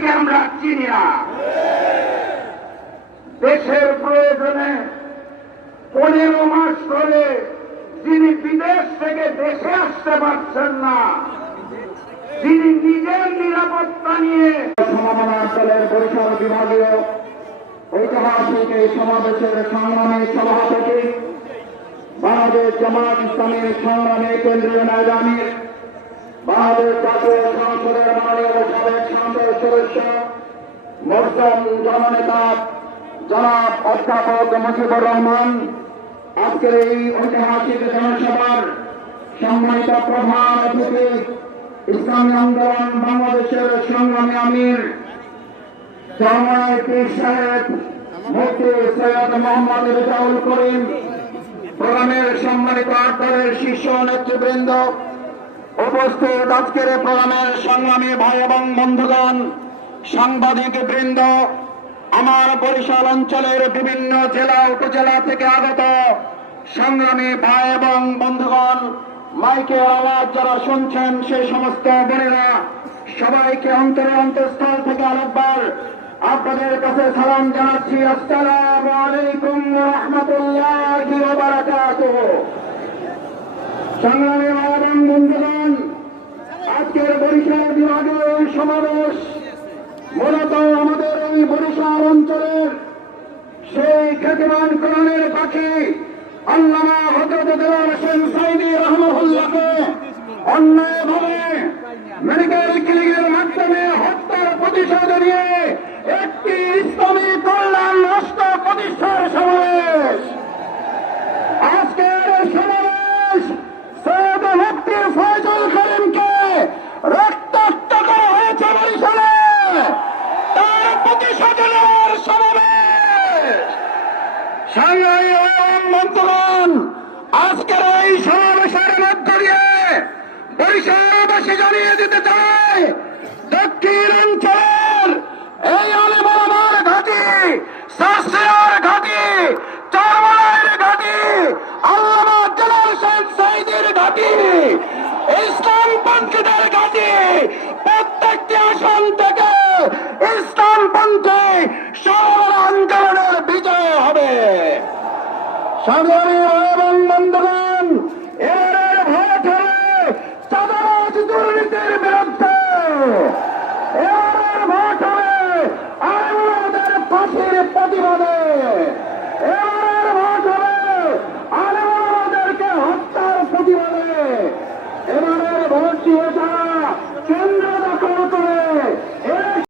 জাতিকে আমরা চিনি না। দেশের প্রয়োজনে 15 মাস ধরে যিনি বিদেশ থেকে দেশে আসতে পারছেন না, যিনি নিজের নিরাপত্তা নিয়ে সমমনা দলের বরিশাল বিভাগীয় ঐতিহাসিক এই সমাবেশের সংগ্রামী সভাপতি, বাংলাদেশ জামাত ইসলামের সংগ্রামী কেন্দ্রীয় নায়েবে আমির, বাংলাদেশ জাতীয় সংসদের মাননীয় সাবেক সংসদ সদস্য মোর্চার জননেতা জনাব অধ্যাপক মুজিবুর রহমান, আজকের এই ঐতিহাসিক জনসভার সম্মানিত প্রধান অতিথি, ইসলামী আন্দোলন বাংলাদেশের সংগ্রামী আমির জামাই পীর সাহেব মুফতি সৈয়দ মোহাম্মদ রেজাউল করিম, প্রোগ্রামের সম্মানিত দলের শীর্ষ নেতৃবৃন্দ, উপস্থিত আজকের প্রোগ্রামের সংগ্রামী ভাই এবং বন্ধুগণ, সাংবাদিক বৃন্দ, আমার বরিশাল অঞ্চলের বিভিন্ন জেলা উপজেলা থেকে আগত সংগ্রামী ভাই এবং বন্ধুগণ, মাইকের আওয়াজ যারা শুনছেন সেই সমস্ত বোনেরা, সবাইকে অন্তঃস্থল থেকে আরেকবার আপনাদের কাছে সালাম জানাচ্ছি। আসসালামু আলাইকুম ওয়া রাহমাতুল্লাহি ওয়া বারাকাতুহু। সংগ্রামী ভাই এবং বন্ধুগণ, আজকের বরিশাল বিভাগের সমাবেশ মূলত আমাদের এই বরিশাল অঞ্চলের সেই খ্যাতিমান কোরআনের পাখি আল্লামা হযরত দেওয়ান হোসেন সাঈদী রাহিমাহুল্লাহকে অন্যায়ভাবে মেডিকেল ক্লিনিকের মাধ্যমে হত্যার প্রতিশোধ নিয়ে একটি ইসলামী কল্যাণ রাষ্ট্র প্রতিষ্ঠার সমাবেশ। আজকের সমাবেশ সৈয়দ মুফতি ফয়জুল করিমকে রক্তাক্ত করা হয়েছে বরিশালে, তার প্রতিশোধ নেওয়ার সমাবেশ। সংগ্রামী বন্ধুগণ, আজকের এই সমাবেশের মধ্য দিয়ে বরিশালবাসী জানিয়ে দিতে চায়, দক্ষিণ অঞ্চলের এই আলেম ওলামার ঘাঁটি, শাস্ত্রীয়র ঘাঁটি, চরমনাইয়ের ঘাঁটি, আল্লামা দেওয়ান হোসেন সাঈদীর ঘাঁটি, ইসলামপন্থীদের ঘাঁটি, প্রত্যেকটি আসন থেকে ইসলামপন্থী সরল আন্দোলনের বিজয় হবে। সংগ্রামী এবং বন্ধুগণ, এবারের ভোট হবে চাঁদাবাজ দুর্নীতির বিরুদ্ধে, এবারের ভোট হবে আলেমদের ফাঁসির প্রতিবাদে, এবারের ভোট হবে আলেমদেরকে হত্যার প্রতিবাদে। এবারের ভোট দিয়ে তারা কেন্দ্র